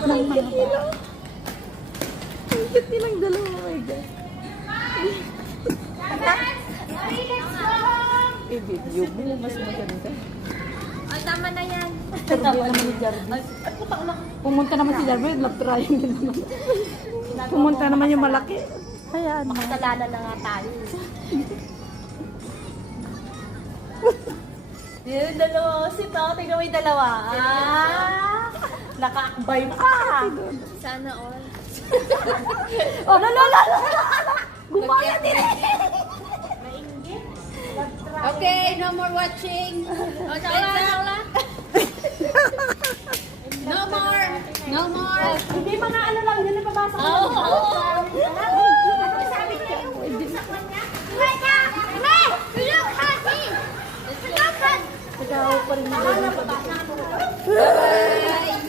Ang cute nila. Ang cute nilang dalawa. Oh my God. I-video mo. Mas maganda. Ay, tama na yan. Tama naman ni Jarvis. Pumunta naman si Jarvis. Love trying din naman. Pumunta naman yung malaki. Hayaan mo. Makakalala na nga tayo. Yung dalawa, si Tao, tingnan mo yung dalawa. Nakaakbay pa. Sana all. Oh, lala! Gumaya din eh! Mainggit. Okay, no more watching. O, Saula. No more. No more. Hindi mga ano lang, yun napabasa ko. Oo. Ano sabi niya yung sa kanya? Kaya! Me! Look at me! Look at! Nag-aaw pa rin nila. Napabasa ko. Bye.